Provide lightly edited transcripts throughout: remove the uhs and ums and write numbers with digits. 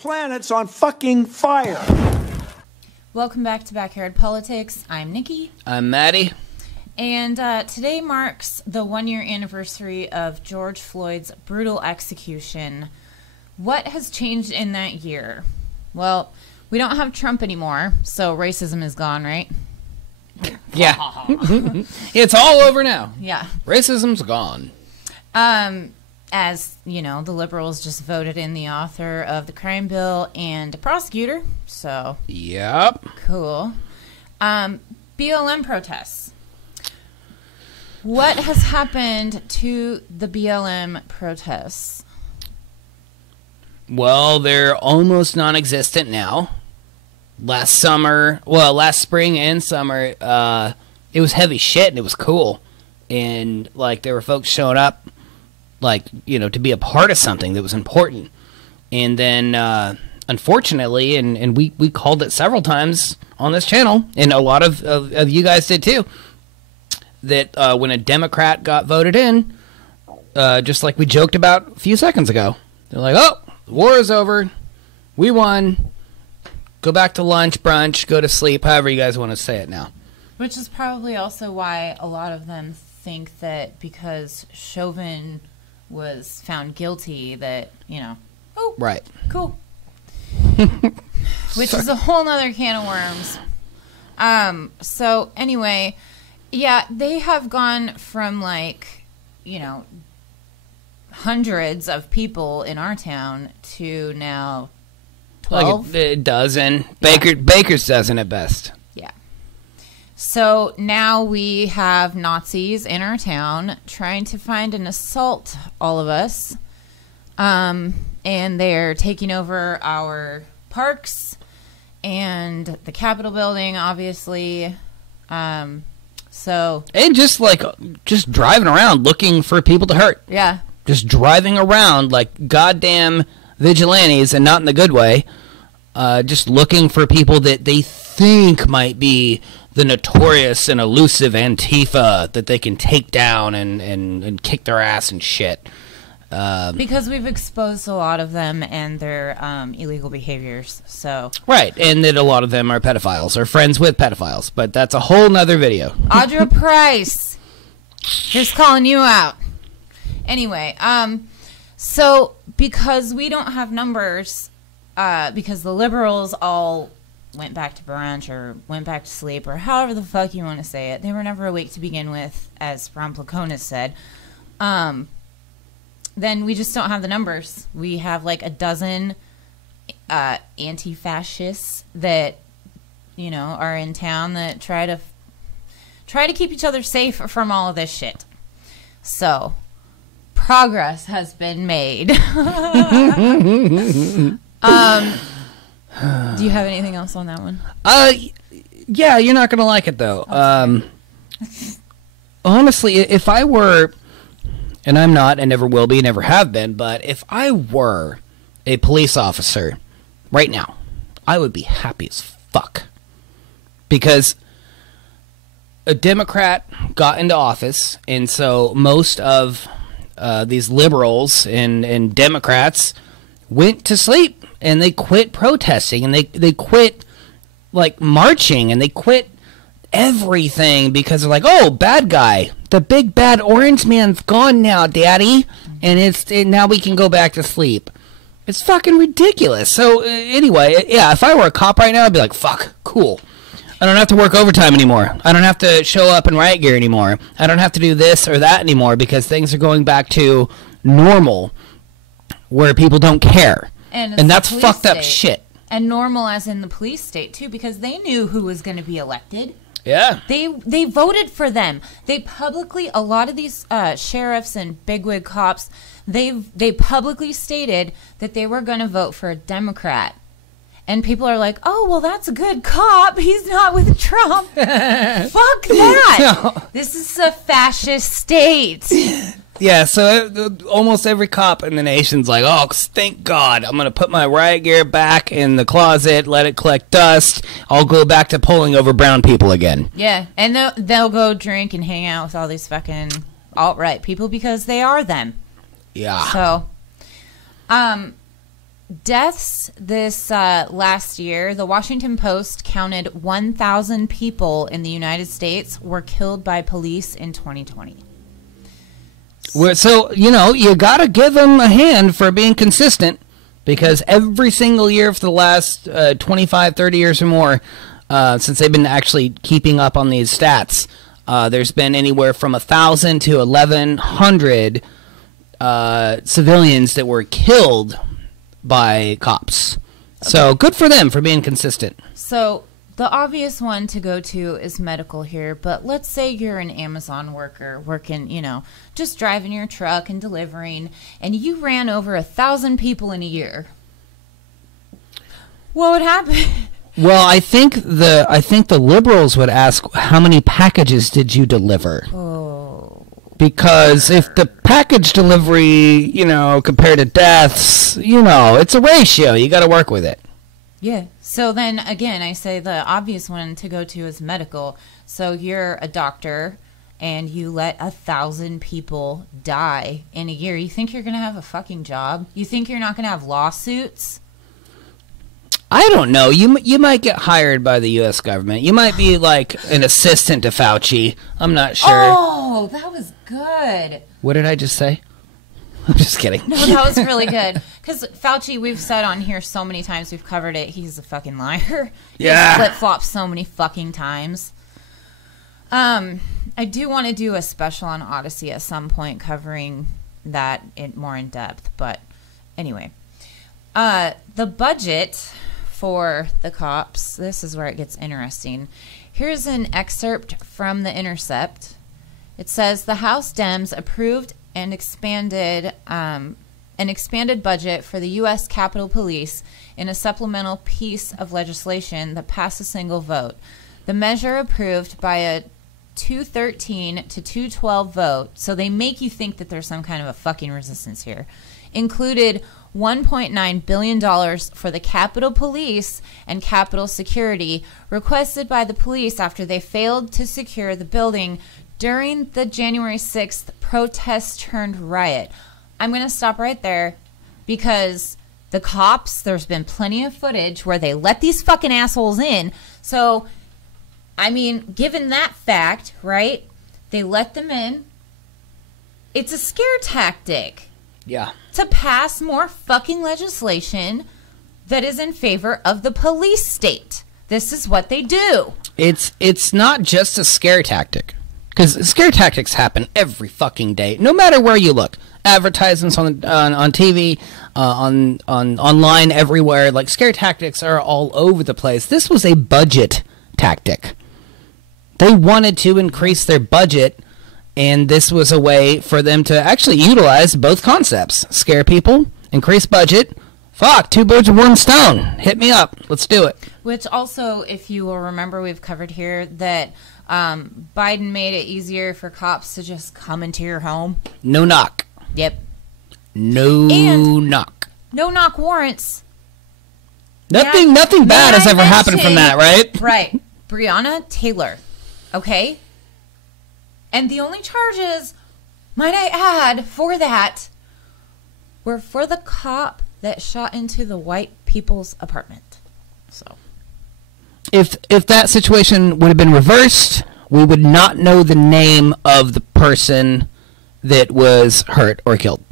planet's on fucking fire. Welcome back to Backyard Politics. I'm Nikki. I'm Maddie. And today marks the 1-year anniversary of George Floyd's brutal execution. What has changed in that year? Well, we don't have Trump anymore, so racism is gone, right? Yeah. It's all over now. Yeah. Racism's gone. As, you know, the liberals just voted in the author of the crime bill and a prosecutor, so. Yep. Cool. BLM protests. What has happened to the BLM protests? Well, they're almost non-existent now. Last spring and summer, it was heavy shit and it was cool. And, like, there were folks showing up, like, you know, to be a part of something that was important. And then, unfortunately, and we called it several times on this channel, and a lot of you guys did too, that when a Democrat got voted in, just like we joked about a few seconds ago, they're like, oh, the war is over, we won, go back to lunch, brunch, go to sleep, however you guys want to say it now. Which is probably also why a lot of them think that because Chauvin was found guilty that, you know, oh, right, cool. Which is a whole nother can of worms. So anyway, yeah, they have gone from, like, you know, hundreds of people in our town to now 12. Like a dozen. Baker's dozen at best. Yeah. So now we have Nazis in our town trying to find and assault all of us. And they're taking over our parks and the Capitol building, obviously. And just driving around looking for people to hurt. Yeah. Just driving around like goddamn vigilantes, and not in the good way. Just looking for people that they think might be the notorious and elusive Antifa that they can take down and kick their ass and shit. Because we've exposed a lot of them and their illegal behaviors. So right, and that a lot of them are pedophiles or friends with pedophiles, but that's a whole nother video. Audra Price, just calling you out. Anyway, so because we don't have numbers, because the liberals all went back to brunch or went back to sleep or however the fuck you want to say it. They were never awake to begin with, as Ron Placonis said. Then we just don't have the numbers. We have like a dozen anti-fascists that, you know, are in town that try to keep each other safe from all of this shit. So progress has been made. Do you have anything else on that one? Yeah, you're not gonna like it though. Honestly, if I were, and I'm not, and never will be, never have been, but if I were a police officer right now, I would be happy as fuck. Because a Democrat got into office, and so most of these liberals and Democrats went to sleep, and they quit protesting, and they quit, like, marching, and they quit everything because they're like, oh, bad guy. The big bad orange man's gone now, daddy, and now we can go back to sleep. It's fucking ridiculous. So, anyway, yeah, if I were a cop right now, I'd be like, fuck, cool. I don't have to work overtime anymore. I don't have to show up in riot gear anymore. I don't have to do this or that anymore because things are going back to normal where people don't care. And that's fucked up shit. And normal as in the police state, too, because they knew who was going to be elected. Yeah. They voted for them. They publicly, a lot of these sheriffs and bigwig cops, they publicly stated that they were going to vote for a Democrat. And people are like, oh, well, that's a good cop. He's not with Trump. Fuck that. No. This is a fascist state. Yeah, so almost every cop in the nation's like, oh, thank God. I'm going to put my riot gear back in the closet, let it collect dust. I'll go back to pulling over brown people again. Yeah, and they'll go drink and hang out with all these fucking alt-right people because they are them. Yeah. So, deaths this last year, the Washington Post counted 1,000 people in the United States were killed by police in 2020. So, you got to give them a hand for being consistent, because every single year for the last 25, 30 years or more, since they've been actually keeping up on these stats, there's been anywhere from 1,000 to 1,100 civilians that were killed by cops. Okay. So good for them for being consistent. So the obvious one to go to is medical here, but let's say you're an Amazon worker working, just driving your truck and delivering, and you ran over 1,000 people in a year. What would happen? Well, I think the liberals would ask, how many packages did you deliver? Oh. Because if the package delivery, compared to deaths, it's a ratio. You got to work with it. Yeah. So then, again, I say the obvious one to go to is medical. So you're a doctor, and you let 1,000 people die in a year. You think you're going to have a fucking job? You think you're not going to have lawsuits? I don't know. You might get hired by the U.S. government. You might be like an assistant to Fauci. I'm not sure. Oh, that was good. What did I just say? I'm just kidding. No, that was really good. Because Fauci, we've said on here so many times, we've covered it, he's a fucking liar. Yeah. He flip-flops so many fucking times. I do want to do a special on Odyssey at some point covering that more in depth. But anyway. The budget for the cops, this is where it gets interesting. Here's an excerpt from The Intercept. It says the House Dems approved an expanded budget for the U.S. Capitol Police in a supplemental piece of legislation that passed a single vote. The measure approved by a 213 to 212 vote, so they make you think that there's some kind of a fucking resistance here, included $1.9 billion for the Capitol Police and Capitol Security requested by the police after they failed to secure the building during the January 6th protest-turned-riot. I'm going to stop right there because the cops, there's been plenty of footage where they let these fucking assholes in. So, I mean, given that fact, right, they let them in. It's a scare tactic. Yeah. To pass more fucking legislation that is in favor of the police state. This is what they do. It's not just a scare tactic. Because scare tactics happen every fucking day, no matter where you look. Advertisements on TV, online, everywhere. Like, scare tactics are all over the place. This was a budget tactic. They wanted to increase their budget, and this was a way for them to actually utilize both concepts. Scare people, increase budget. Fuck, 2 birds with 1 stone. Hit me up. Let's do it. Which also, if you will remember, we've covered here that Biden made it easier for cops to just come into your home. No knock. Yep. No knock. No knock warrants. Nothing bad has ever happened from that, right? Right. Breonna Taylor. Okay? And the only charges, might I add, for that were for the cop that shot into the white people's apartment. So, if that situation would have been reversed, we would not know the name of the person that was hurt or killed.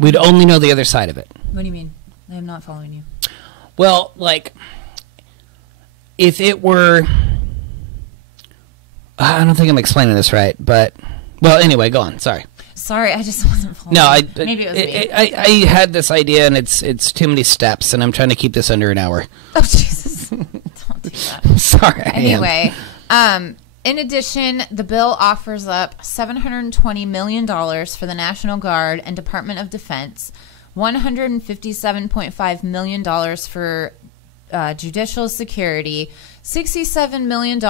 We'd only know the other side of it. What do you mean? I am not following you. Well, like, if it were... I don't think I'm explaining this right, but... Well, anyway, go on. Sorry. Sorry, I just wasn't following. No, maybe it was me. I had this idea, and it's too many steps, and I'm trying to keep this under an hour. Oh, Jesus. Don't do that. Sorry, Anyway, in addition, the bill offers up $720 million for the National Guard and Department of Defense, $157.5 million for judicial security, $67 million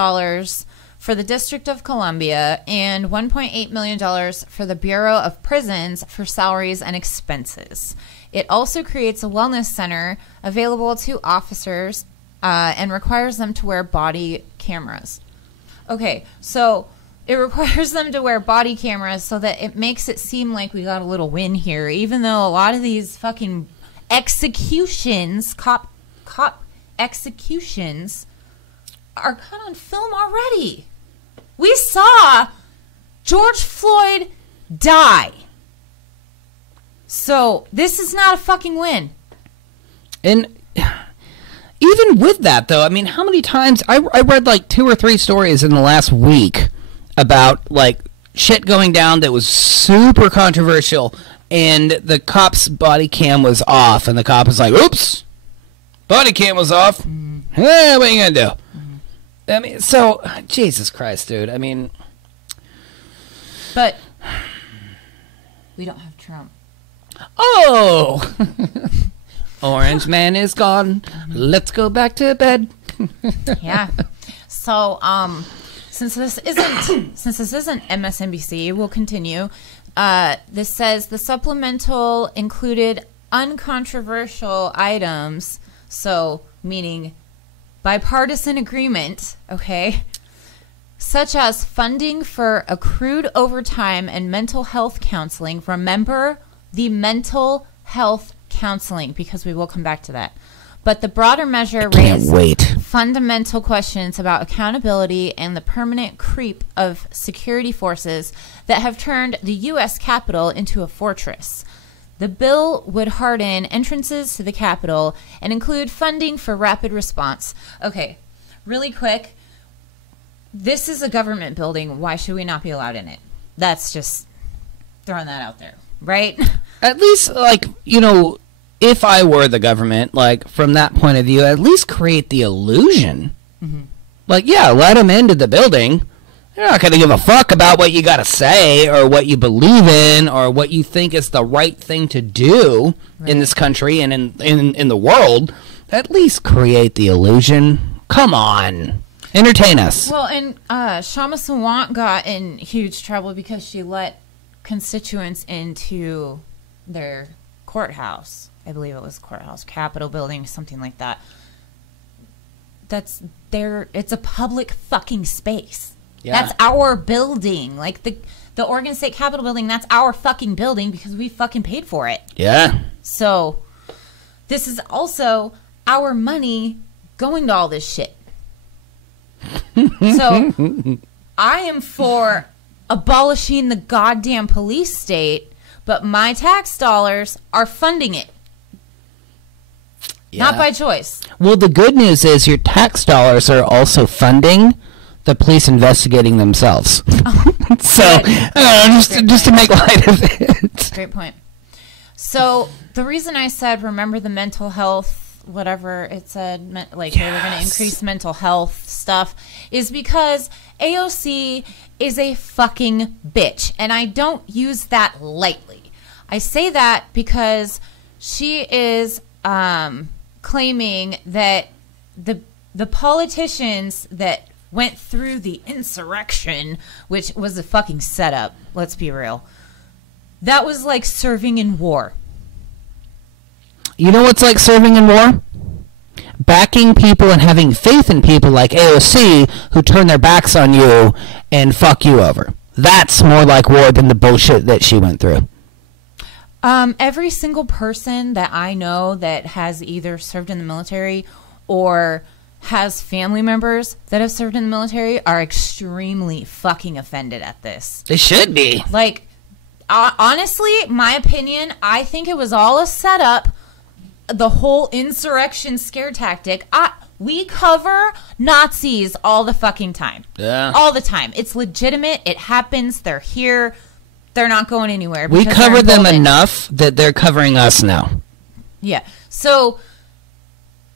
for the District of Columbia, and $1.8 million for the Bureau of Prisons for salaries and expenses. It also creates a wellness center available to officers and requires them to wear body cameras. Okay, so it requires them to wear body cameras so that it makes it seem like we got a little win here, even though a lot of these fucking executions, cop executions are caught on film already. We saw George Floyd die. So this is not a fucking win. And even with that, though, I mean, how many times I read like 2 or 3 stories in the last week about like shit going down that was super controversial, and the cop's body cam was off, and the cop was like, "Oops, body cam was off. What are you gonna do?" I mean, so Jesus Christ, dude. I mean, but we don't have Trump. Oh, Orange Man is gone. Let's go back to bed. Yeah. So, since this isn't MSNBC, we'll continue. This says the supplemental included uncontroversial items, so meaning bipartisan agreement, okay, such as funding for accrued overtime and mental health counseling. Remember the mental health counseling, because we will come back to that. But the broader measure raised fundamental questions about accountability and the permanent creep of security forces that have turned the U.S. Capitol into a fortress. The bill would harden entrances to the Capitol and include funding for rapid response. Okay, really quick. This is a government building. Why should we not be allowed in it? That's just throwing that out there, right? At least, like, you know, if I were the government, like, from that point of view, at least create the illusion. Mm-hmm. Like, yeah, let them into the building. They're not going to give a fuck about what you got to say or what you believe in or what you think is the right thing to do in this country and in the world. At least create the illusion. Come on. Entertain us. Well, and Shama Sawant got in huge trouble because she let constituents into their courthouse. I believe it was courthouse, Capitol building, something like that. It's a public fucking space. Yeah. That's our building. Like the Oregon State Capitol building, that's our fucking building because we fucking paid for it. Yeah. So this is also our money going to all this shit. So I am for abolishing the goddamn police state, but my tax dollars are funding it. Yeah. Not by choice. Well, the good news is your tax dollars are also funding the police investigating themselves. Oh, so, just to make light of it. Great point. So, the reason I said, remember the mental health, whatever it said, like they were going to increase mental health stuff, is because AOC is a fucking bitch. And I don't use that lightly. I say that because she is claiming that the politicians that went through the insurrection, which was a fucking setup, let's be real, that was like serving in war. You know what's like serving in war? Backing people and having faith in people like AOC who turn their backs on you and fuck you over. That's more like war than the bullshit that she went through. Every single person that I know that has either served in the military or has family members that have served in the military are extremely fucking offended at this. They should be. Like, honestly, my opinion, I think it was all a setup. The whole insurrection scare tactic. We cover Nazis all the fucking time. Yeah. All the time. It's legitimate. It happens. They're here. They're not going anywhere. We cover them enough that they're covering us now. Yeah. So,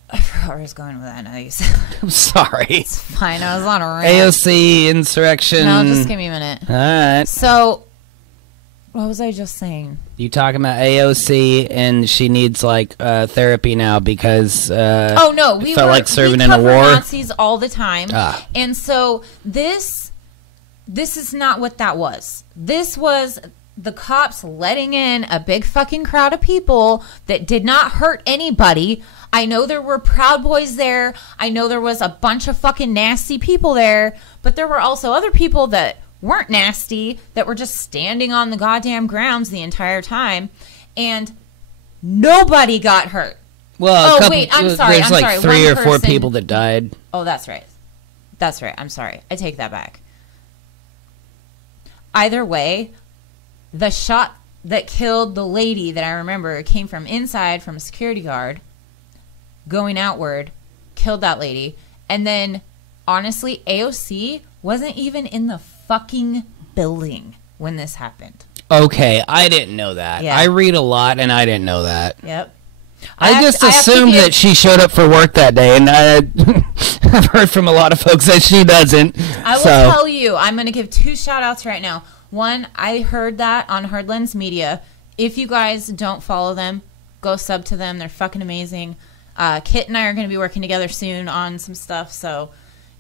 I forgot where I was going with that. Nice. I'm sorry. It's fine. I was on a rant. AOC, insurrection. No, just give me a minute. All right. So, what was I just saying? You talking about AOC and she needs like therapy now because oh no, we felt like serving in a war. Nazis all the time, and so this is not what that was. This was the cops letting in a big fucking crowd of people that did not hurt anybody. I know there were Proud Boys there. I know there was a bunch of fucking nasty people there, but there were also other people that weren't nasty, that were just standing on the goddamn grounds the entire time. And Nobody got hurt. Well, wait, I'm sorry. There's I'm like sorry. 3 or One 4 person- people that died. Oh, that's right. That's right. I'm sorry. I take that back. Either way, the shot that killed the lady that I remember came from inside from a security guard going outward, killed that lady. And then, honestly, AOC wasn't even in the fucking building when this happened. Okay, I didn't know that. Yeah. I read a lot, and I didn't know that. Yep. I just assumed that she showed up for work that day, and I've heard from a lot of folks that she doesn't. I will tell you, I'm going to give 2 shout-outs right now. One, I heard that on Hardlands Media. If you guys don't follow them, go sub to them. They're fucking amazing. Kit and I are going to be working together soon on some stuff, so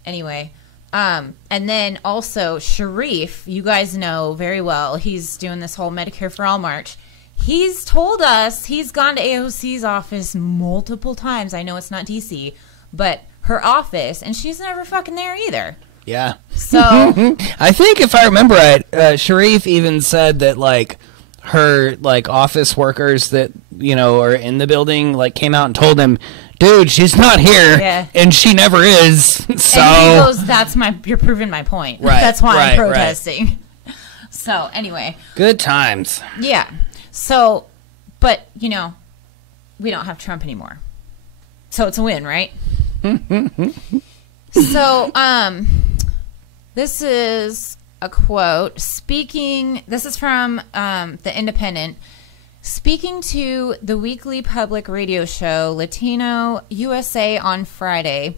anyway. And then also, Sharif, you guys know very well, he's doing this whole Medicare for All march. He's told us he's gone to AOC's office multiple times. I know it's not DC, but her office, and she's never fucking there either. Yeah. So I think if I remember right, Sharif even said that like her like office workers that are in the building like came out and told him, dude, she's not here, and she never is. So and he goes, you're proving my point. Right. That's why I'm right. protesting. So anyway, good times. Yeah. So, but, we don't have Trump anymore. So it's a win, right? So, this is a quote. This is from The Independent. Speaking to the weekly public radio show Latino USA on Friday,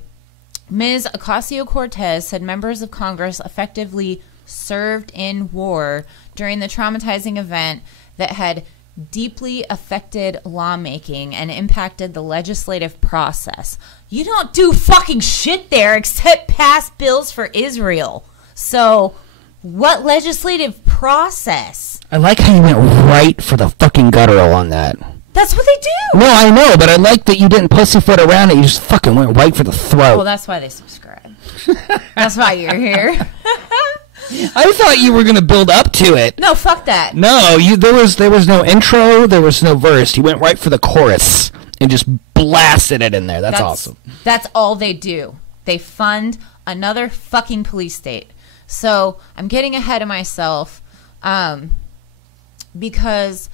Ms. Ocasio-Cortez said members of Congress effectively served in war during the traumatizing event that had deeply affected lawmaking and impacted the legislative process. You don't do fucking shit there except pass bills for Israel. So, what legislative process? I like how you went right for the fucking guttural on that. That's what they do. No, I know, but I like that you didn't pussyfoot around it. You just fucking went right for the throat. Well, that's why they subscribe. That's why you're here. I thought you were going to build up to it. No, fuck that. No, there was no intro, there was no verse. You went right for the chorus and just blasted it in there. That's awesome. That's all they do. They fund another fucking police state. So I'm getting ahead of myself because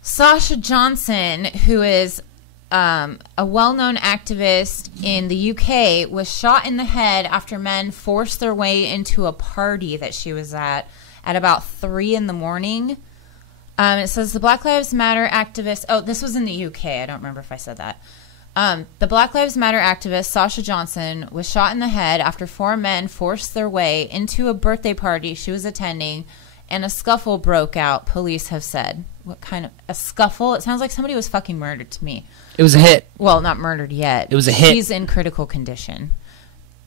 Sasha Johnson, who is a well-known activist in the UK, was shot in the head after men forced their way into a party that she was at about 3 in the morning. It says the Black Lives Matter activist... Oh, this was in the UK. I don't remember if I said that. The Black Lives Matter activist, Sasha Johnson, was shot in the head after 4 men forced their way into a birthday party she was attending, and a scuffle broke out, police have said. What kind of... A scuffle? It sounds like somebody was fucking murdered to me. It was a hit. Well, not murdered yet. It was a hit. She's in critical condition.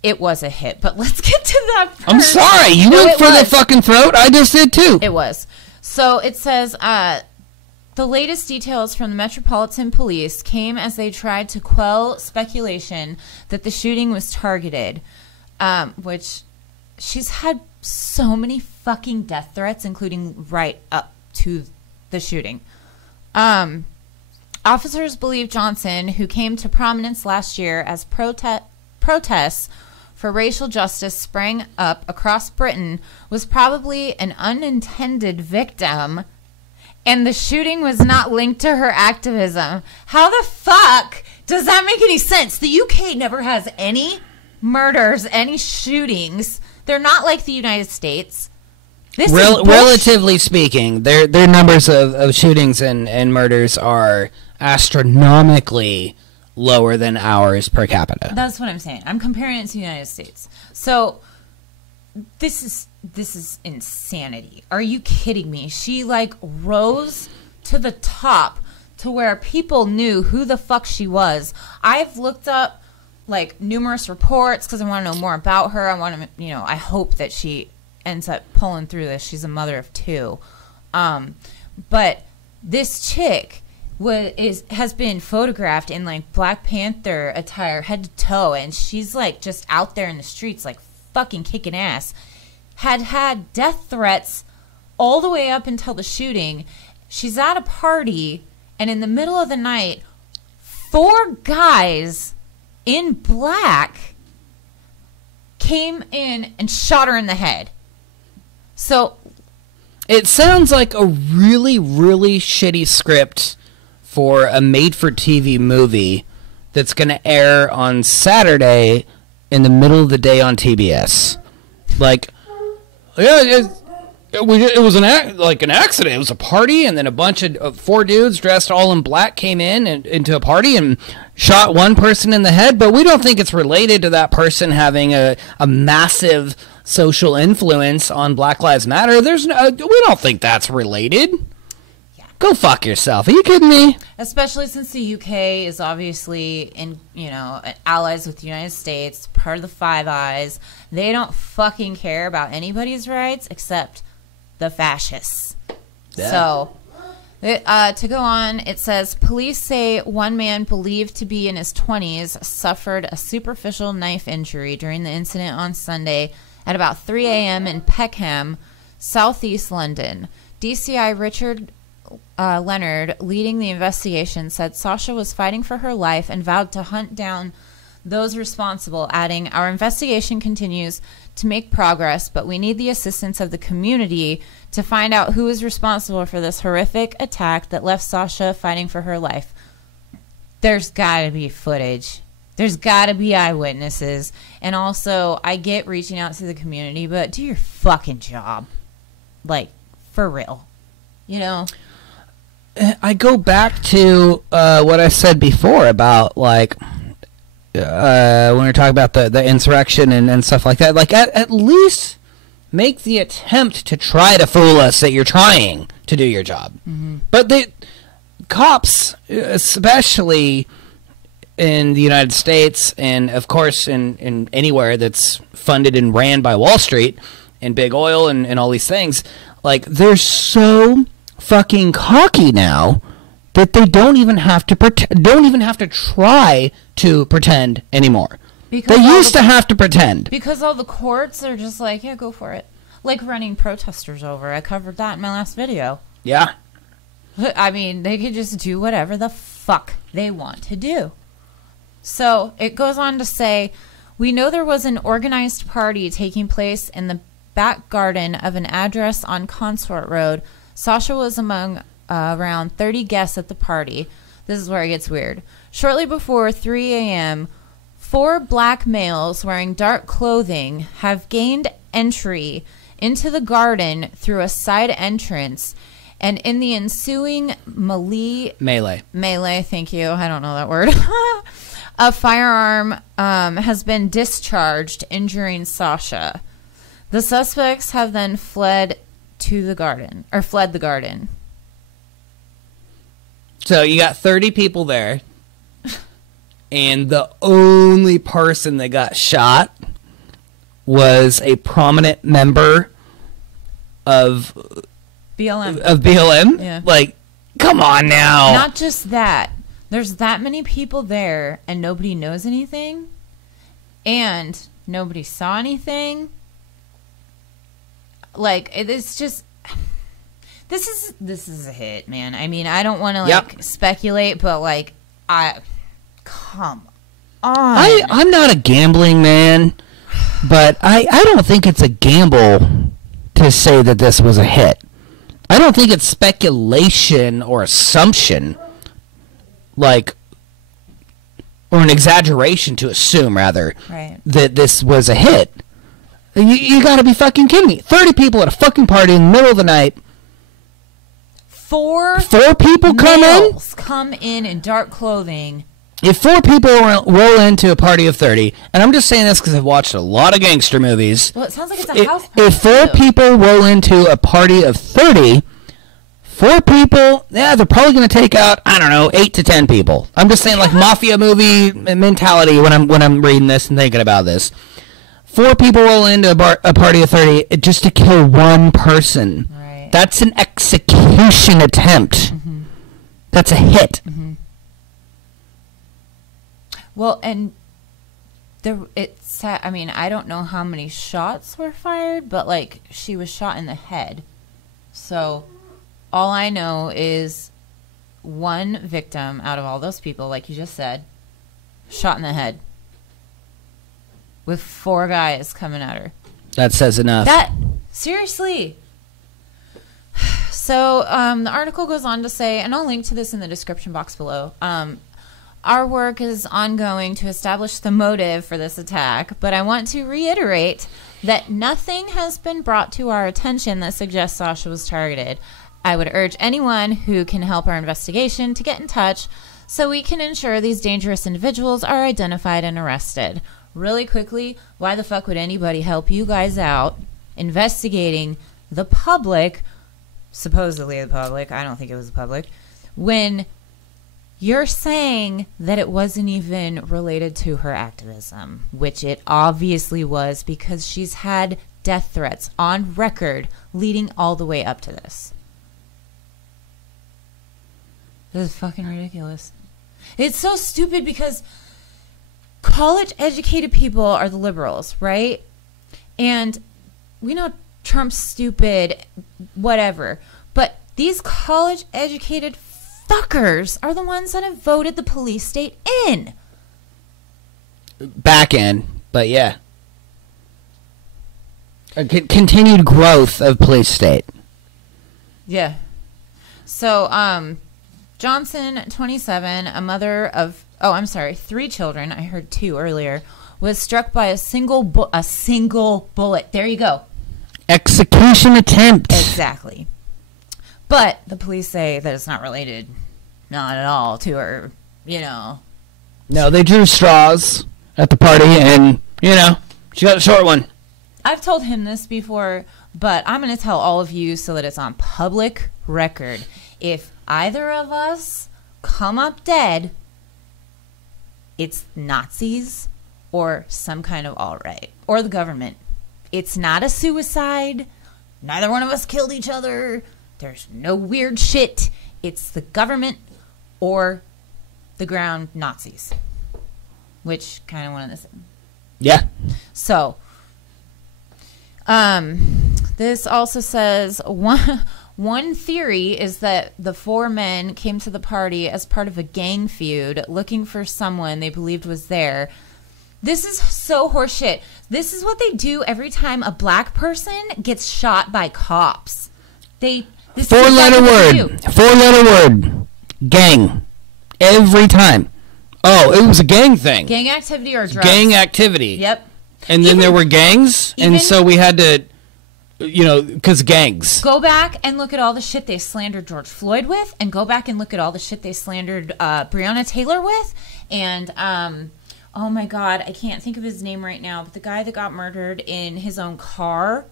It was a hit, but let's get to that first. I'm sorry. You went for the fucking throat? I just did too. It was. So it says, the latest details from the Metropolitan Police came as they tried to quell speculation that the shooting was targeted, which she's had so many fucking death threats, including right up to the shooting. Officers believe Johnson, who came to prominence last year as protests for racial justice sprang up across Britain, was probably an unintended victim, and the shooting was not linked to her activism. How the fuck does that make any sense? The UK never has any murders, any shootings. They're not like the United States. This relatively speaking, their numbers of shootings and murders are astronomically lower than ours per capita. That's what I'm saying. I'm comparing it to the United States. So this is insanity. Are you kidding me? She like rose to the top to where people knew who the fuck she was. I've looked up like numerous reports because I want to know more about her. I want to, I hope that she ends up pulling through this. She's a mother of 2. But this chick has been photographed in like Black Panther attire head to toe, and she's like just out there in the streets like fucking kicking ass. Had death threats all the way up until the shooting. She's at a party And in the middle of the night, 4 guys in black came in and shot her in the head. So it sounds like a really, really shitty script for a made-for-TV movie that's going to air on Saturday in the middle of the day on TBS. Like, yeah, it was an accident. It was a party, and then a bunch of 4 dudes dressed all in black came in and into a party and shot one person in the head. But we don't think it's related to that person having a massive social influence on Black Lives Matter. We don't think that's related. Yeah. Go fuck yourself. Are you kidding me? Especially since the UK is obviously allies with the United States, part of the Five Eyes. They don't fucking care about anybody's rights except the fascists. Yeah. So, to go on, it says, police say one man believed to be in his 20s suffered a superficial knife injury during the incident on Sunday at about 3 a.m. in Peckham, southeast London. DCI Richard Leonard, leading the investigation, said Sasha was fighting for her life and vowed to hunt down those responsible, adding, "Our investigation continues to make progress, but we need the assistance of the community to find out who is responsible for this horrific attack that left Sasha fighting for her life." There's got to be footage. There's got to be eyewitnesses. And also, I get reaching out to the community, but do your fucking job. Like, for real. You know? I go back to what I said before about, like, when we were talking about the insurrection and stuff like that. Like, at least make the attempt to try to fool us that you're trying to do your job. Mm-hmm. But the cops, especially in the United States, and of course in anywhere that's funded and ran by Wall Street and big oil and all these things, like, they're so fucking cocky now that they don't even have to try to pretend anymore. Because they used to have to pretend. Because all the courts are just like, yeah, go for it. Like running protesters over. I covered that in my last video. Yeah. I mean, they could just do whatever the fuck they want to do. So it goes on to say, we know there was an organized party taking place in the back garden of an address on Consort Road. Sasha was among around 30 guests at the party. This is where it gets weird. Shortly before 3 a.m., 4 black males wearing dark clothing have gained entry into the garden through a side entrance, and in the ensuing melee, thank you, I don't know that word, a firearm has been discharged, injuring Sasha. The suspects have then fled the garden. So you got 30 people there, and the only person that got shot was a prominent member of BLM. Yeah. Like, come on now. Not just that. There's that many people there, and nobody knows anything, and nobody saw anything. Like, it's just, this is a hit, man. I mean, I don't want to speculate, but like, come on. I'm not a gambling man, but I don't think it's a gamble to say that this was a hit. I don't think it's speculation or assumption, like, or an exaggeration to assume, rather, that this was a hit. You gotta be fucking kidding me. 30 people at a fucking party in the middle of the night. 4 people come in dark clothing. If 4 people roll into a party of 30, and I'm just saying this because I've watched a lot of gangster movies. Well, it sounds like it's a house party. If 4 people roll into a party of 30, 4 people, yeah, they're probably going to take out, I don't know, 8 to 10 people. I'm just saying, like, mafia movie mentality when I'm reading this and thinking about this. 4 people roll into a party of 30 just to kill one person. Right. That's an execution attempt. Mm-hmm. That's a hit. Mm-hmm. Well, and I mean, I don't know how many shots were fired, but, like, she was shot in the head. So all I know is one victim out of all those people, like you just said, shot in the head with 4 guys coming at her. That says enough. Seriously. So the article goes on to say, and I'll link to this in the description box below, our work is ongoing to establish the motive for this attack, but I want to reiterate that nothing has been brought to our attention that suggests Sasha was targeted. I would urge anyone who can help our investigation to get in touch so we can ensure these dangerous individuals are identified and arrested. Really quickly, why the fuck would anybody help you guys out investigating the public, supposedly the public, I don't think it was the public, when you're saying that it wasn't even related to her activism, which it obviously was because she's had death threats on record leading all the way up to this. This is fucking ridiculous. It's so stupid because college-educated people are the liberals, right? And we know Trump's stupid, whatever. But these college-educated fuckers are the ones that have voted the police state in. Back in, but yeah. A continued growth of police state. Yeah. So, Johnson, 27, a mother of, 3 children, I heard 2 earlier, was struck by a single bullet. There you go. Execution attempt. Exactly. But the police say that it's not related, not at all, to her, No, they drew straws at the party, and, she got a short one. I've told him this before, but I'm going to tell all of you so that it's on public record. If either of us come up dead, it's Nazis or some kind of alt-right or the government. It's not a suicide. Neither one of us killed each other. There's no weird shit. It's the government or the ground Nazis, which kind of one of the same. Yeah. So, this also says one theory is that the 4 men came to the party as part of a gang feud, looking for someone they believed was there. This is so horseshit. This is what they do every time a black person gets shot by cops. Four-letter word. Gang. Every time. Oh, it was a gang thing. Gang activity or drugs? Gang activity. Yep. And then there were gangs, and so we had to, because gangs. Go back and look at all the shit they slandered George Floyd with, and go back and look at all the shit they slandered Breonna Taylor with, and, oh my God, I can't think of his name right now, but the guy that got murdered in his own car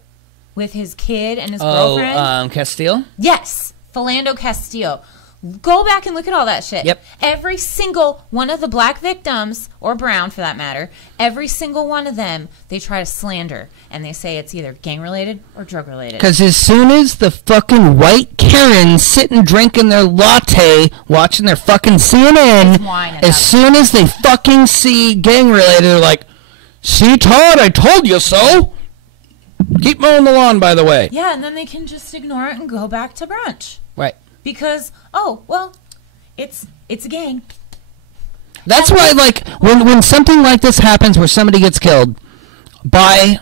with his kid and his girlfriend. Castile? Yes, Philando Castillo. Go back and look at all that shit. Yep. Every single one of the black victims, or brown for that matter, every single one of them, they try to slander. And they say it's either gang-related or drug-related. Because as soon as the fucking white Karens sitting drinking their latte, watching their fucking CNN, as soon as they fucking see gang-related, they're like, see, Todd, I told you so. Keep mowing the lawn, by the way. Yeah, and then they can just ignore it and go back to brunch. Right. Because, it's a gang. That's why, when something like this happens where somebody gets killed by,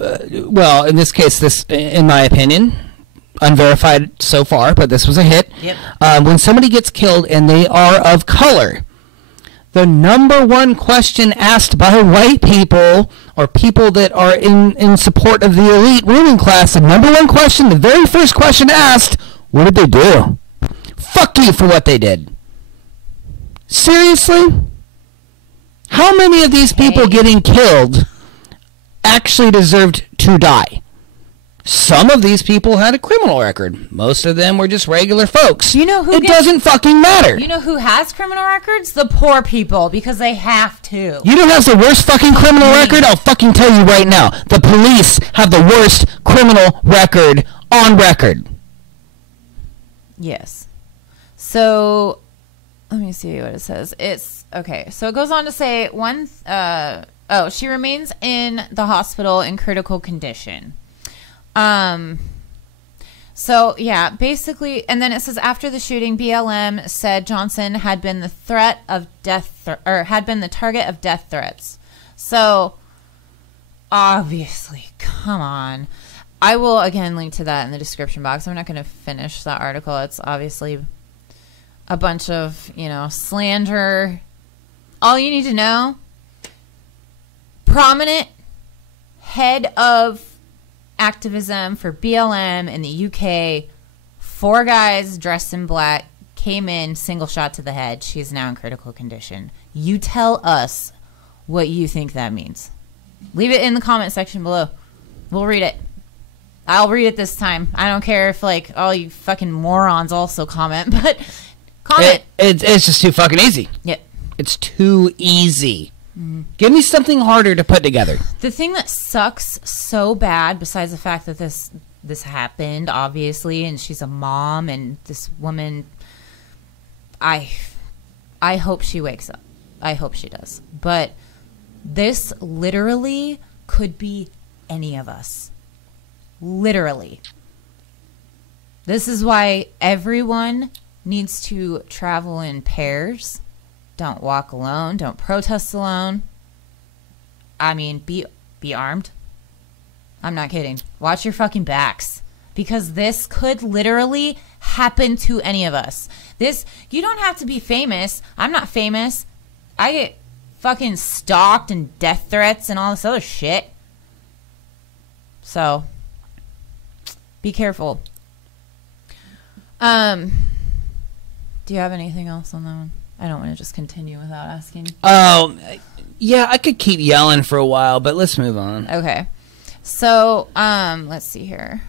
in this case, in my opinion, unverified so far, but this was a hit. Yep. When somebody gets killed and they are of color, the number one question asked by white people or people that are in support of the elite ruling class, the number one question, the very first question asked, what did they do? Fuck you for what they did. Seriously? How many of these people getting killed actually deserved to die? Some of these people had a criminal record. Most of them were just regular folks. It doesn't fucking matter. You know who has criminal records? The poor people, because they have to. You know who has the worst fucking criminal record? I'll fucking tell you right now. The police have the worst criminal record on record. Yes. So, let me see what it says. It's, okay, so it goes on to say, she remains in the hospital in critical condition. So, yeah, basically, and then it says after the shooting, BLM said Johnson had been the threat of death, or had been the target of death threats. So, obviously, come on. I will, again, link to that in the description box. I'm not going to finish that article. It's obviously a bunch of, slander. All you need to know, prominent head of activism for BLM in the UK, 4 guys dressed in black, came in, single shot to the head. She is now in critical condition. You tell us what you think that means. Leave it in the comment section below. We'll read it. I'll read it this time. I don't care if, all you fucking morons also comment, but comment. It's just too fucking easy. Yep. It's too easy. Give me something harder to put together. The thing that sucks so bad, besides the fact that this happened, obviously, and she's a mom, and this woman, I hope she wakes up. I hope she does. But this literally could be any of us. Literally. This is why everyone needs to travel in pairs. Don't walk alone. Don't protest alone. I mean, be armed. I'm not kidding. Watch your fucking backs. Because this could literally happen to any of us. You don't have to be famous. I'm not famous. I get fucking stalked and death threats and all this other shit. So, be careful. Do you have anything else on that one? I don't want to just continue without asking. Oh, yeah, I could keep yelling for a while, but let's move on. Okay. So, let's see here.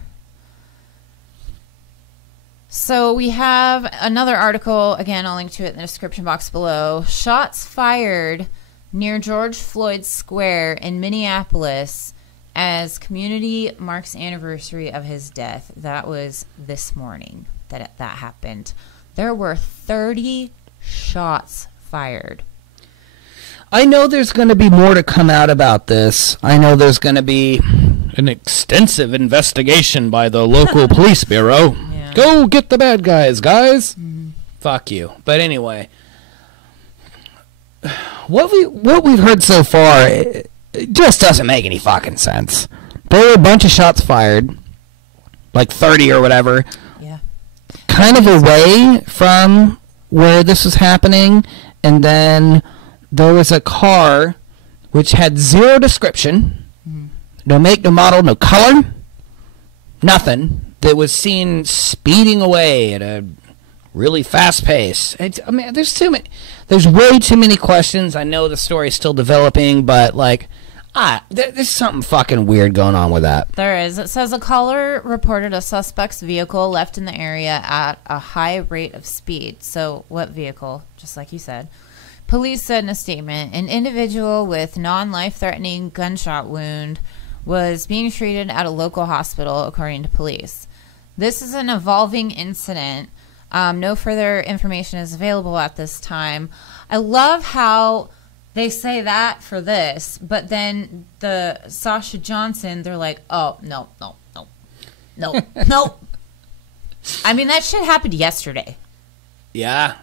So we have another article. Again, I'll link to it in the description box below. Shots fired near George Floyd Square in Minneapolis as community marks anniversary of his death. That was this morning that happened. There were 30 shots fired. I know there's going to be more to come out about this. I know there's going to be an extensive investigation by the local police bureau. Yeah. Go get the bad guys, guys. Mm-hmm. Fuck you. But anyway, what we've heard so far, it just doesn't make any fucking sense. There were a bunch of shots fired, like 30 or whatever. Yeah. Kind of away from where this was happening, and then there was a car which had zero description, no make, no model, no color, nothing, that was seen speeding away at a really fast pace. There's way too many questions. I know the story's still developing, but there's something fucking weird going on with that. There is. It says a caller reported a suspect's vehicle left in the area at a high rate of speed. So what vehicle? Just like you said. Police said in a statement, an individual with non-life-threatening gunshot wound was being treated at a local hospital, according to police. This is an evolving incident. No further information is available at this time. I love how they say that for this, but then the Sasha Johnson, they're like, oh, no. I mean, that shit happened yesterday. Yeah.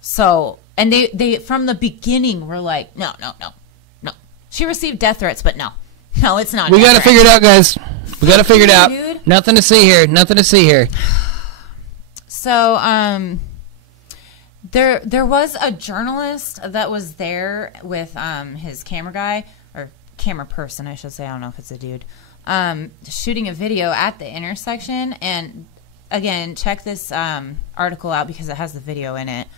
So, and they from the beginning were like, no. She received death threats, but no, it's not. We got to figure it out, guys. We got to figure it out. Dude. Nothing to see here. So, there was a journalist that was there with his camera guy, or camera person, I should say. I don't know if it's a dude, shooting a video at the intersection. And again, check this article out because it has the video in it.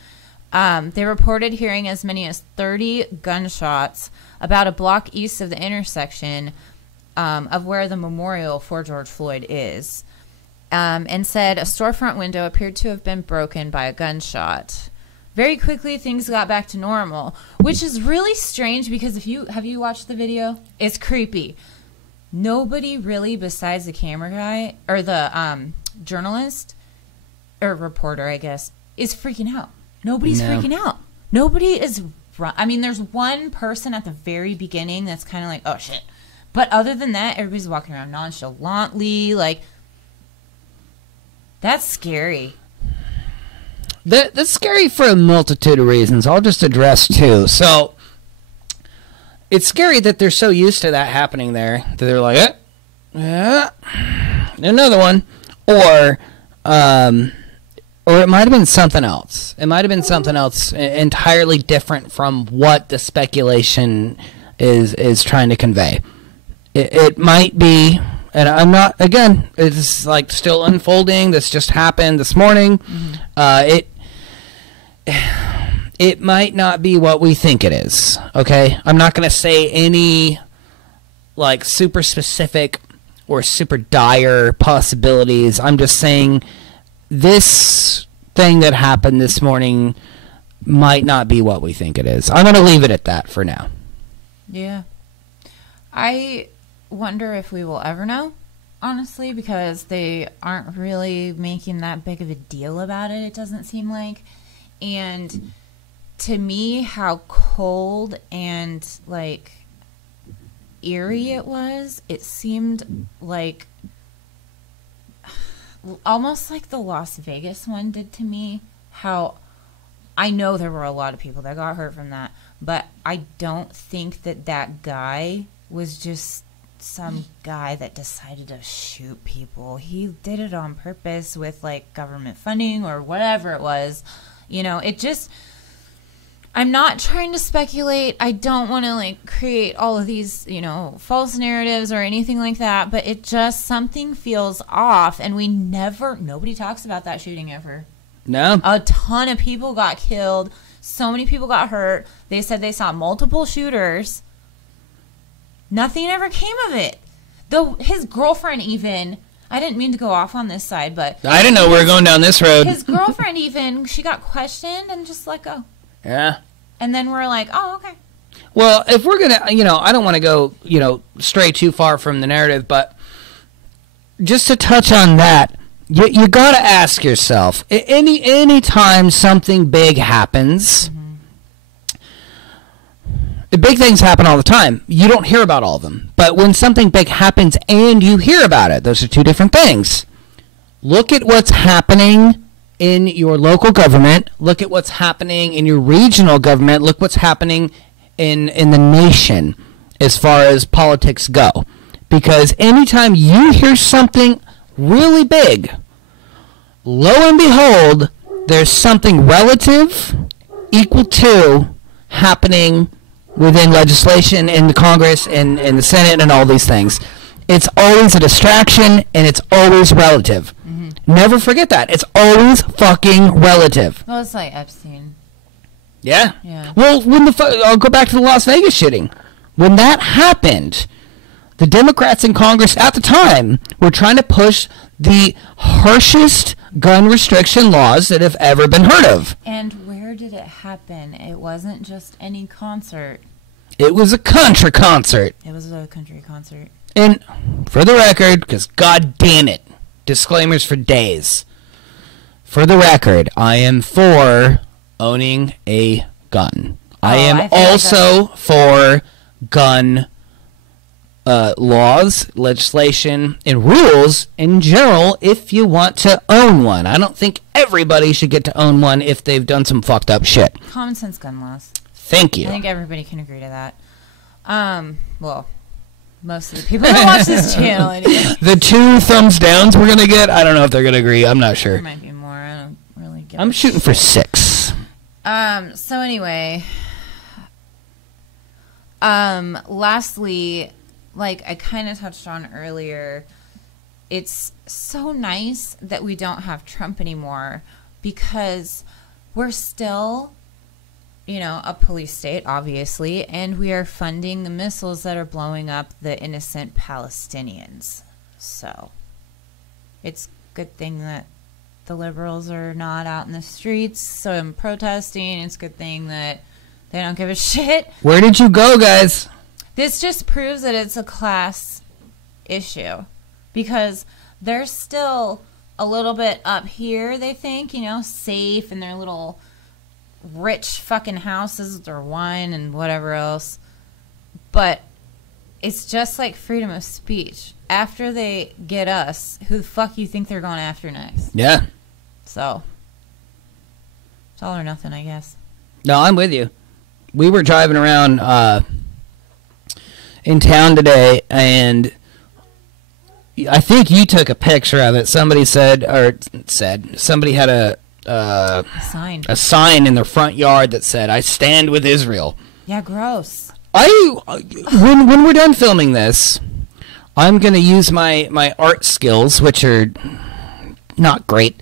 They reported hearing as many as 30 gunshots about a block east of the intersection of where the memorial for George Floyd is, and said a storefront window appeared to have been broken by a gunshot. Very quickly, things got back to normal, which is really strange because have you watched the video? It's creepy. Nobody really besides the camera guy or the journalist or reporter, I guess, is freaking out. Nobody's freaking out. Nobody is. I mean, there's one person at the very beginning that's kind of like, oh shit. But other than that, everybody's walking around nonchalantly, like, That's scary. That's scary for a multitude of reasons. I'll just address two. So, it's scary that they're so used to that happening there that they're like, yeah, another one. Or it might have been something else. It might have been something else entirely different from what the speculation is trying to convey. It might be, and I'm not, again, it's like still unfolding. This just happened this morning. Mm-hmm. It might not be what we think it is, okay? I'm not going to say any, like, super specific or super dire possibilities. I'm just saying this thing that happened this morning might not be what we think it is. I'm going to leave it at that for now. Yeah. I wonder if we will ever know, honestly, because they aren't really making that big of a deal about it, it doesn't seem like. And to me, how cold and, like, eerie it was, it seemed like almost like the Las Vegas one did to me. How I know there were a lot of people that got hurt from that, but I don't think that guy was just some guy that decided to shoot people. He did it on purpose with, like, government funding or whatever it was. You know, it just, I'm not trying to speculate. I don't want to, like, create all of these, you know, false narratives or anything like that, but it just, something feels off, and nobody talks about that shooting ever. No. A ton of people got killed. So many people got hurt. They said they saw multiple shooters. Nothing ever came of it. His girlfriend even, I didn't mean to go off on this side, but I didn't know we were going down this road. His girlfriend even, she got questioned and just let go. Yeah. And then we're like, oh, okay. Well, if we're going to, you know, I don't want to go, you know, stray too far from the narrative, but just to touch on that, you got to ask yourself, any time something big happens, the big things happen all the time. You don't hear about all of them. But when something big happens and you hear about it, those are two different things. Look at what's happening in your local government. Look at what's happening in your regional government. Look what's happening in the nation as far as politics go. Because anytime you hear something really big, lo and behold, there's something relative equal to happening within legislation in the Congress and in the Senate and all these things. It's always a distraction, and it's always relative. Mm-hmm. Never forget that. It's always fucking relative. Well, it's like Epstein. Yeah. Yeah. Well, I'll go back to the Las Vegas shooting. When that happened, the Democrats in Congress at the time were trying to push the harshest gun restriction laws that have ever been heard of. And where did it happen? It wasn't just any concert. It was a country concert. It was a country concert. And for the record, because god damn it, disclaimers for days. For the record, I am for owning a gun. I am also for gun laws, legislation, and rules in general if you want to own one. I don't think everybody should get to own one if they've done some fucked up shit. Common sense gun laws. Thank you. I think everybody can agree to that. Well, most of the people that watch this channel anyway. The 2 thumbs downs we're going to get, I don't know if they're going to agree. I'm not sure. There might be more. I don't really get I'm shooting for 6. So anyway, lastly, like I kind of touched on earlier, it's so nice that we don't have Trump anymore because we're still, you know, a police state, obviously, and we are funding the missiles that are blowing up the innocent Palestinians. So it's a good thing that the liberals are not out in the streets, so I'm protesting. It's a good thing that they don't give a shit. Where did you go, guys? This just proves that it's a class issue because they're still a little bit up here, they think, you know, safe in their little rich fucking houses with their wine and whatever else. But it's just like freedom of speech. After they get us, who the fuck you think they're going after next? Yeah. So, it's all or nothing, I guess. No, I'm with you. We were driving around in town today, and I think you took a picture of it. Somebody somebody had a sign in their front yard that said, "I stand with Israel." Yeah, gross. When we're done filming this, I'm going to use my art skills, which are not great.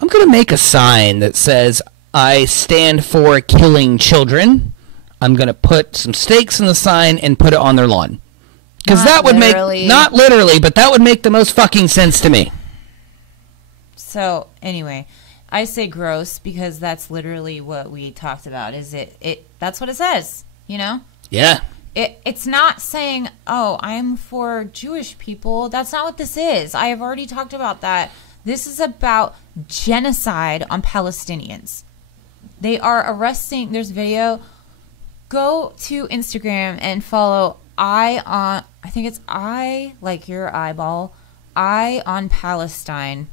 I'm going to make a sign that says, "I stand for killing children." I'm going to put some stakes in the sign and put it on their lawn. Because that would make, not literally, but that would make the most fucking sense to me. So, anyway, I say gross because that's literally what we talked about. That's what it says, you know? Yeah. It's not saying, oh, I'm for Jewish people. That's not what this is. I have already talked about that. This is about genocide on Palestinians. They are arresting, there's video. Go to Instagram and follow I think it's I, like your eyeball, I on Palestine.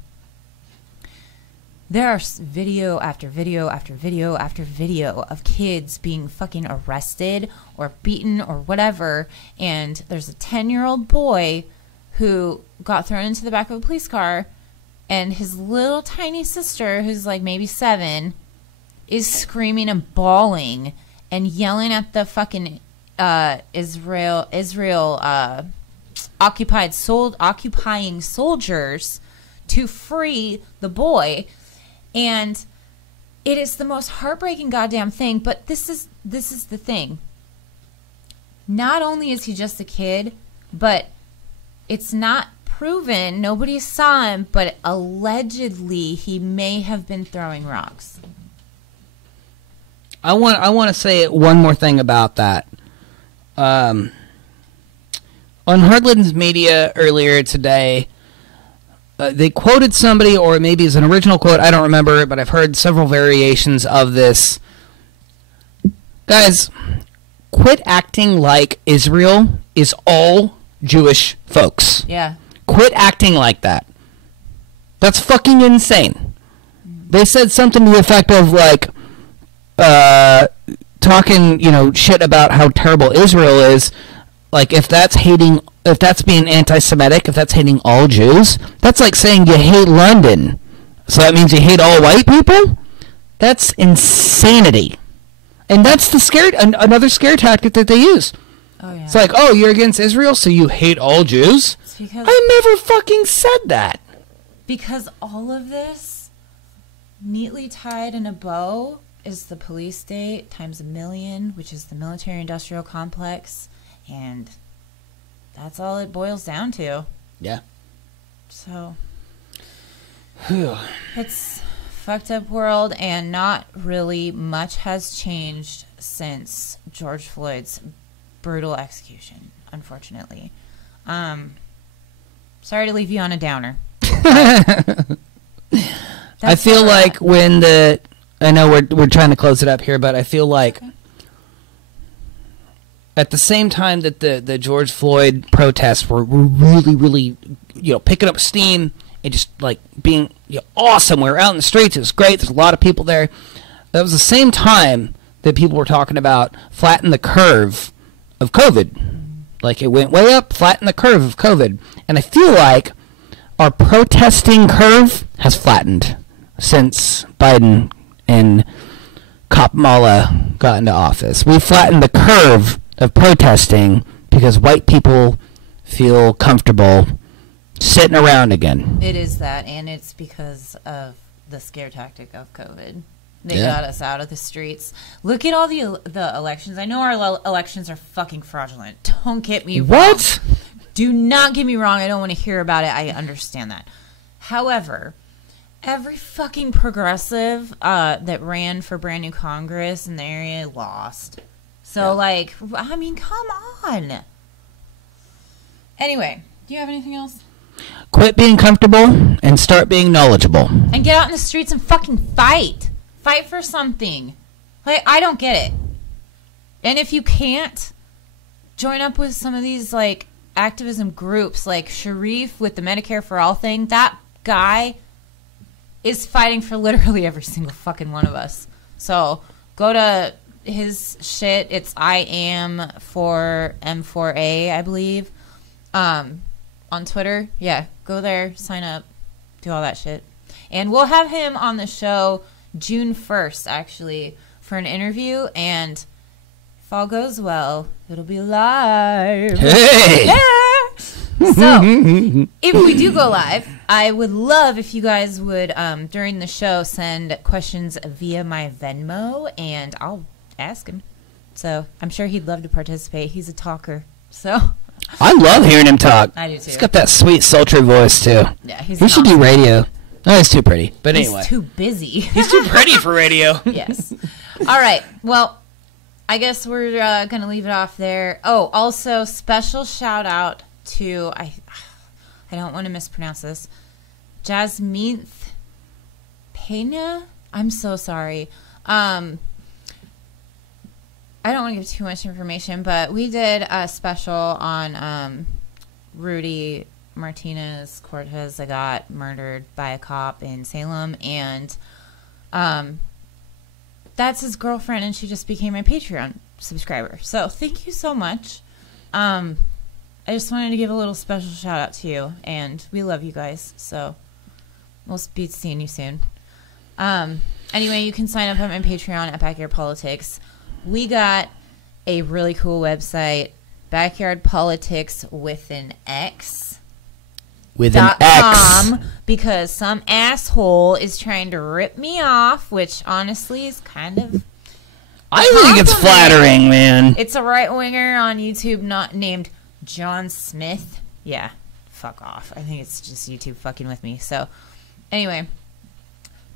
There are video after video after video after video of kids being fucking arrested or beaten or whatever. And there's a 10-year-old boy who got thrown into the back of a police car, and his little tiny sister, who's like maybe 7, is screaming and bawling and yelling at the fucking Israel occupying soldiers to free the boy. And it is the most heartbreaking goddamn thing. But this is the thing. Not only is he just a kid, but it's not proven. Nobody saw him, but allegedly he may have been throwing rocks. I want to say one more thing about that. On Heartland's Media earlier today, they quoted somebody, or maybe it's an original quote, I don't remember, but I've heard several variations of this. Guys, quit acting like Israel is all Jewish folks. Yeah. Quit acting like that. That's fucking insane. They said something to the effect of, like, talking, shit about how terrible Israel is. Like, if that's being anti-Semitic, if that's hating all Jews, that's like saying you hate London. So that means you hate all white people? That's insanity. And that's another scare tactic that they use. Oh, yeah. It's like, oh, you're against Israel, so you hate all Jews? I never fucking said that. Because all of this, neatly tied in a bow, is the police state times 1,000,000, which is the military-industrial complex. And that's all it boils down to. Yeah. So, it's fucked up world, and not really much has changed since George Floyd's brutal execution, unfortunately. Sorry to leave you on a downer. I feel like I know we're trying to close it up here, but I feel like at the same time that the George Floyd protests were really, really, picking up steam and just like being awesome. We were out in the streets. It was great. There's a lot of people there. That was the same time that people were talking about flatten the curve of COVID. Like, it went way up, flatten the curve of COVID. And I feel like our protesting curve has flattened since Biden and Kamala got into office. We flattened the curve of protesting because white people feel comfortable sitting around again. It is that, and it's because of the scare tactic of COVID. They got us out of the streets. Look at all the elections. I know our elections are fucking fraudulent. Don't get me wrong. What? Do not get me wrong. I don't want to hear about it. I understand that. However, every fucking progressive that ran for brand new Congress in the area lost. So, come on. Anyway, do you have anything else? Quit being comfortable and start being knowledgeable. And get out in the streets and fucking fight. Fight for something. Like, I don't get it. And if you can't, join up with some of these, like, activism groups, like Sharif with the Medicare for All thing. That guy is fighting for literally every single fucking one of us. So go to his shit. It's I am for M4A, I believe. On Twitter. Yeah, go there, sign up, do all that shit. And we'll have him on the show June 1st, actually, for an interview. And if all goes well, it'll be live. Hey! Yeah! So, if we do go live, I would love if you guys would, during the show, send questions via my Venmo, and I'll ask him. So, I'm sure he'd love to participate. He's a talker. So, I love hearing him talk. I do too. He's got that sweet, sultry voice, too. Yeah, he's He should do radio. Oh, he's too pretty. But anyway. He's too busy. He's too pretty for radio. Yes. All right. Well, I guess we're going to leave it off there. Oh, also, special shout out to, I don't want to mispronounce this, Jasmine Pena? I'm so sorry. I don't want to give too much information, but we did a special on Rudy Martinez Cortez that got murdered by a cop in Salem, and that's his girlfriend, and she just became my Patreon subscriber. So thank you so much. I just wanted to give a little special shout out to you, and we love you guys. So we'll be seeing you soon. Anyway, you can sign up on my Patreon at Backyard Politics. We got a really cool website, Backyard Politics with an X. With an X. Because some asshole is trying to rip me off, which honestly is kind of... I think it's flattering, man. It's a right-winger on YouTube not named John Smith. Yeah, fuck off. I think it's just YouTube fucking with me. So, anyway,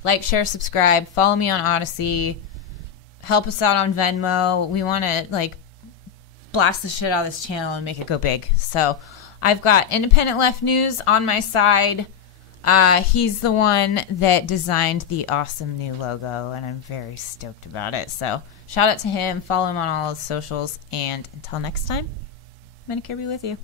like, share, subscribe, follow me on Odyssey, help us out on Venmo. We want to, like, blast the shit out of this channel and make it go big. So, I've got Independent Left News on my side. He's the one that designed the awesome new logo, and I'm very stoked about it. So, shout out to him. Follow him on all his socials. And until next time, Medicare be with you.